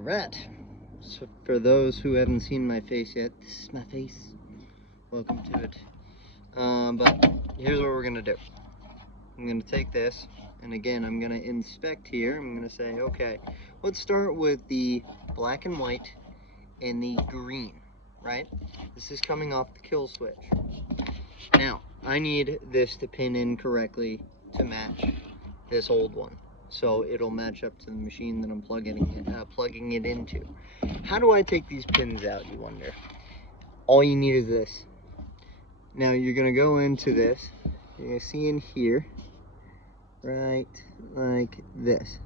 Alright, so for those who haven't seen my face yet, this is my face. Welcome to it. But here's what we're gonna do. I'm gonna take this, and again, I'm gonna inspect here. I'm gonna say, okay, let's start with the black and white and the green, right? This is coming off the kill switch. Now, I need this to pin in correctly to match this old one, so it'll match up to the machine that I'm plugging it into. How do I take these pins out, you wonder? All you need is this. Now you're gonna go into this, you're gonna see in here, right like this.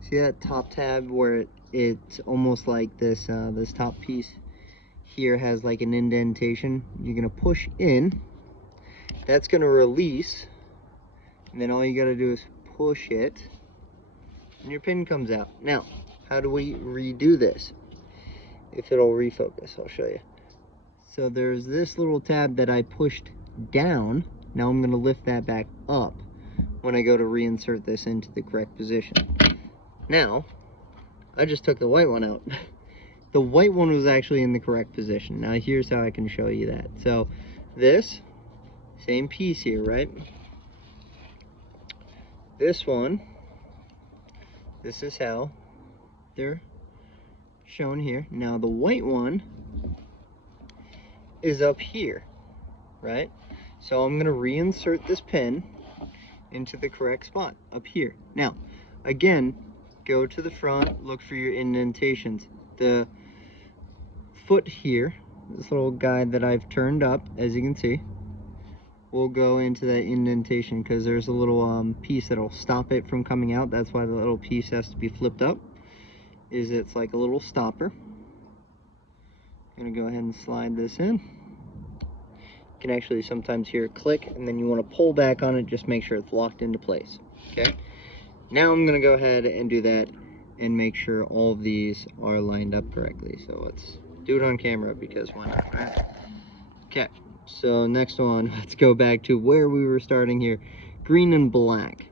See that top tab where it's almost like this this top piece here has like an indentation? You're gonna push in, that's gonna release, and then all you gotta do is push it, and your pin comes out. Now, how do we redo this? If it'll refocus, I'll show you. So there's this little tab that I pushed down. Now I'm going to lift that back up when I go to reinsert this into the correct position. Now, I just took the white one out. The white one was actually in the correct position. Now here's how I can show you that. So this, same piece here, right? This one, this is how they're shown here. Now the white one is up here, right? So I'm gonna reinsert this pin into the correct spot up here. Now, again, go to the front, look for your indentations. The foot here, this little guide that I've turned up, as you can see, will go into that indentation because there's a little piece that'll stop it from coming out. That's why the little piece has to be flipped up. It's like a little stopper. I'm gonna go ahead and slide this in. You can actually sometimes hear it click, and then you want to pull back on it, just make sure it's locked into place. Okay, now I'm gonna go ahead and do that and make sure all of these are lined up correctly. So let's do it on camera because why not, right? Okay, so next one, let's go back to where we were starting here. Green and black.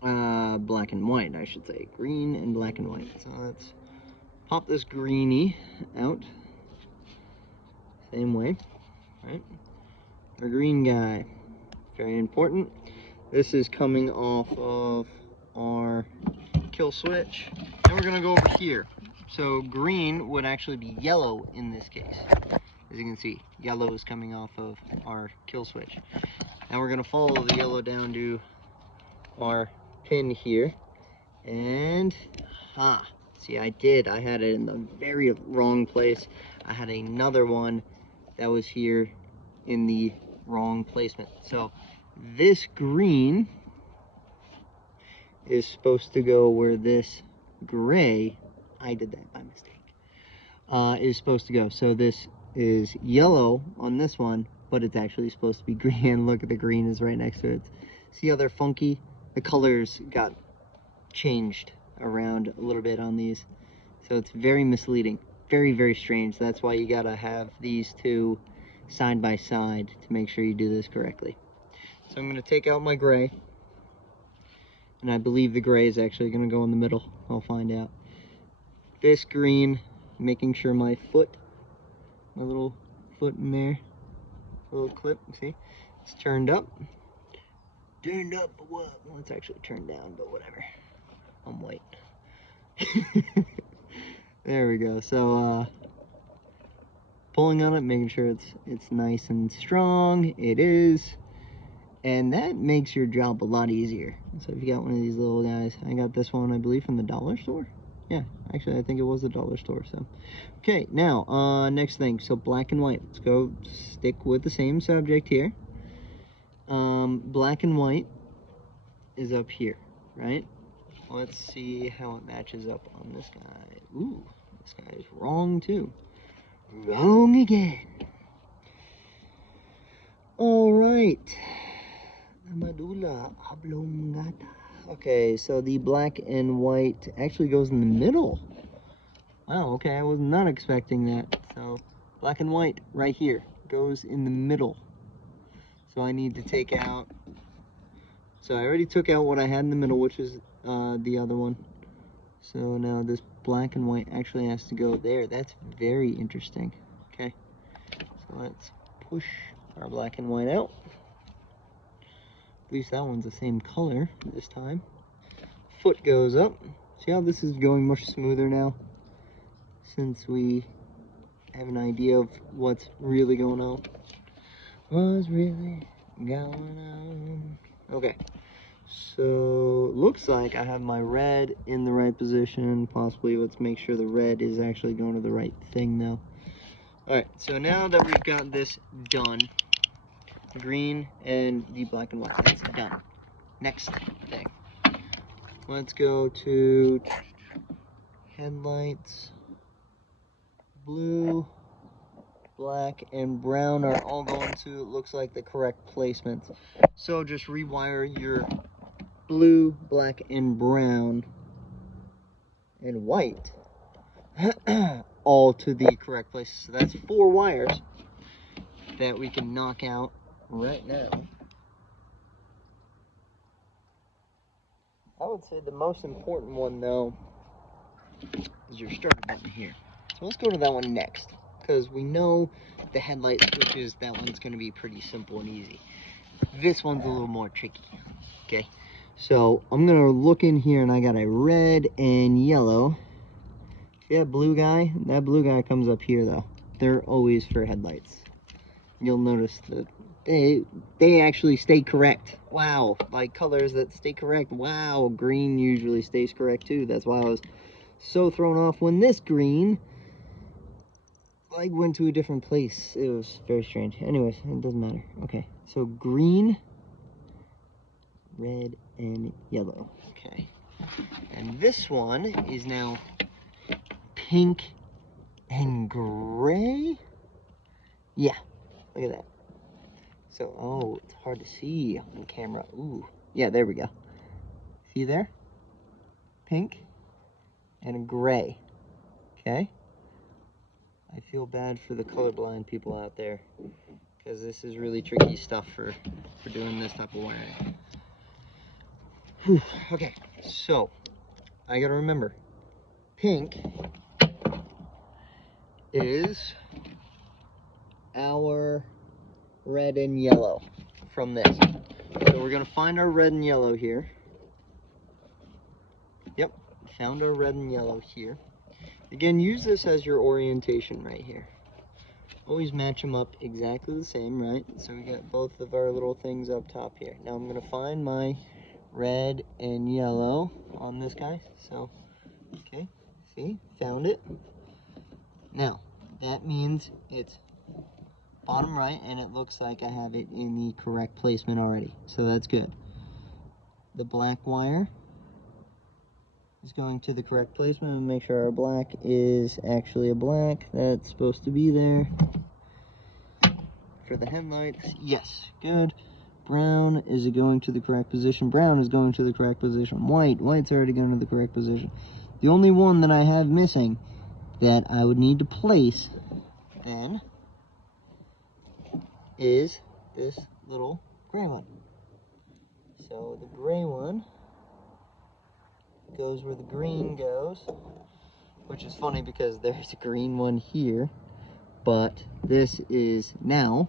Black and white, I should say. Green and black and white. So let's pop this greenie out. Same way, right? Our green guy, very important. This is coming off of our kill switch. And we're gonna go over here. So green would actually be yellow in this case. As you can see, yellow is coming off of our kill switch. Now we're gonna follow the yellow down to our pin here, and see, I had it in the very wrong place. I had another one that was here in the wrong placement. So this green is supposed to go where this gray, I did that by mistake, is supposed to go. So this is yellow on this one, but it's actually supposed to be green. Look at the green is right next to it. See how they're funky? The colors got changed around a little bit on these, so it's very misleading, very, very strange. That's why you gotta have these two side by side to make sure you do this correctly. So I'm gonna take out my gray, and I believe the gray is actually gonna go in the middle. I'll find out. This green, making sure my little foot in there, little clip, see, it's turned up. Turned up, but what? Well, it's actually turned down, but whatever. I'm white. There we go. So pulling on it, making sure it's nice and strong. It is, and that makes your job a lot easier. So if you got one of these little guys, I got this one, I believe, from the dollar store. Yeah, actually, I think it was the dollar store. So okay, now next thing. So black and white. Let's go stick with the same subject here. Black and white is up here, right? Let's see how it matches up on this guy. Ooh, this guy is wrong too. Wrong again. All right. Okay, so the black and white actually goes in the middle. Wow, okay, I was not expecting that. So black and white right here goes in the middle. So I need to take out, so I already took out what I had in the middle, which is the other one. So now this black and white actually has to go there. That's very interesting. Okay, so let's push our black and white out. At least that one's the same color this time. Foot goes up. See how this is going much smoother now? Since we have an idea of what's really going on. What's really going on? Okay. So, looks like I have my red in the right position. Possibly, let's make sure the red is actually going to the right thing now. Alright, so now that we've got this done, the green and the black and white, that's done. Next thing. Let's go to headlights. Blue, black, and brown are all going to, it looks like, the correct placements. So just rewire your blue, black, and brown, and white all to the correct places. So that's 4 wires that we can knock out right now. I would say the most important one, though, is your starter button here. So let's go to that one next, because we know the headlight switches, that one's going to be pretty simple and easy. This one's a little more tricky. Okay, so I'm going to look in here, and I got a red and yellow. See that blue guy? That blue guy comes up here, though. They're always for headlights. You'll notice that they actually stay correct. Wow, like colors that stay correct. Wow, green usually stays correct too. That's why I was so thrown off when this green like went to a different place. It was very strange. Anyways, it doesn't matter. Okay, so green, red, and yellow. Okay, and this one is now pink and gray. Yeah, look at that. So, oh, it's hard to see on camera. Ooh, yeah, there we go. See there? Pink and a gray. Okay? I feel bad for the colorblind people out there, because this is really tricky stuff for doing this type of wiring. Whew. Okay, so I gotta remember, pink is our red and yellow from this. So we're gonna find our red and yellow here. Yep, found our red and yellow here. Again, use this as your orientation right here. Always match them up exactly the same, right? So we got both of our little things up top here. Now I'm gonna find my red and yellow on this guy. So, okay, see, found it. Now, that means it's bottom right, and it looks like I have it in the correct placement already. So that's good. The black wire is going to the correct placement, and make sure our black is actually a black that's supposed to be there. For the headlights, yes, good. Brown, is it going to the correct position? Brown is going to the correct position. White's already going to the correct position. The only one that I have missing that I would need to place then is this little gray one. So the gray one goes where the green goes, which is funny because there's a green one here, but this is now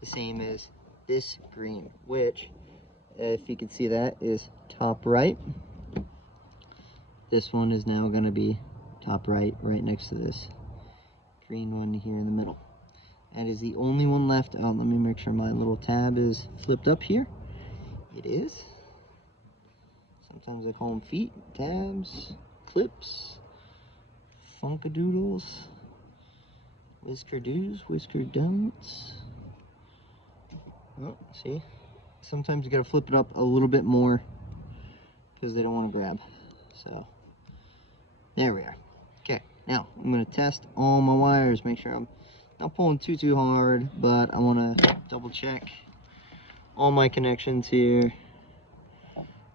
the same as this green, which, if you can see that, is top right. This one is now going to be top right, right next to this green one here in the middle. That is the only one left. Oh, let me make sure my little tab is flipped up here. It is. Sometimes I call them feet, tabs, clips, funkadoodles, whisker do's, whisker don'ts. Oh, see? Sometimes you gotta flip it up a little bit more because they don't want to grab. So, there we are. Okay, now I'm gonna test all my wires, make sure I'm not pulling too hard, but I want to double check all my connections here.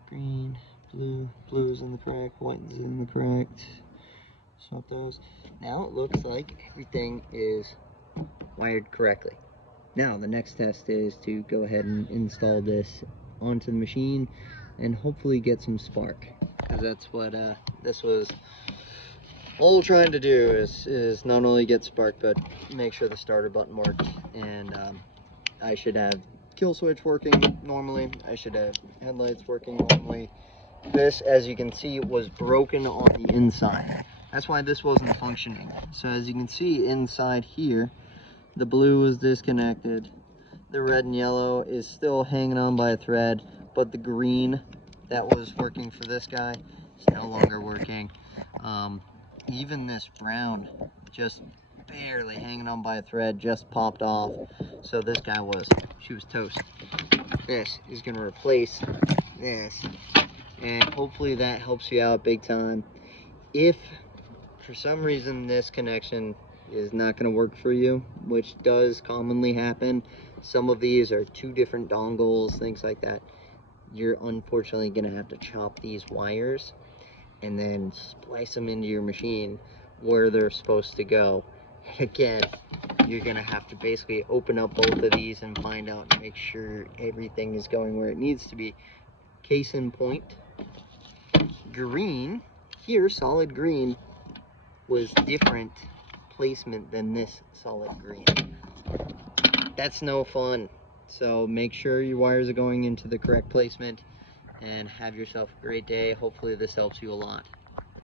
Green, blue is in the correct, white is in the correct. Swap those. Now it looks like everything is wired correctly. Now the next test is to go ahead and install this onto the machine and hopefully get some spark, because that's what this was all we're trying to do is not only get spark, but make sure the starter button works. And I should have kill switch working normally. I should have headlights working normally. This, as you can see, was broken on the inside. That's why this wasn't functioning. So as you can see inside here, the blue is disconnected. The red and yellow is still hanging on by a thread, but the green that was working for this guy is no longer working. Even this brown, just barely hanging on by a thread, just popped off. So this guy she was toast. This is gonna replace this, and hopefully that helps you out big time. If for some reason this connection is not going to work for you, which does commonly happen, some of these are 2 different dongles, things like that, you're unfortunately going to have to chop these wires and then splice them into your machine where they're supposed to go. Again, you're going to have to basically open up both of these and find out and make sure everything is going where it needs to be. Case in point, green here, solid green, was different placement than this solid green. That's no fun. So make sure your wires are going into the correct placement, and have yourself a great day. Hopefully this helps you a lot.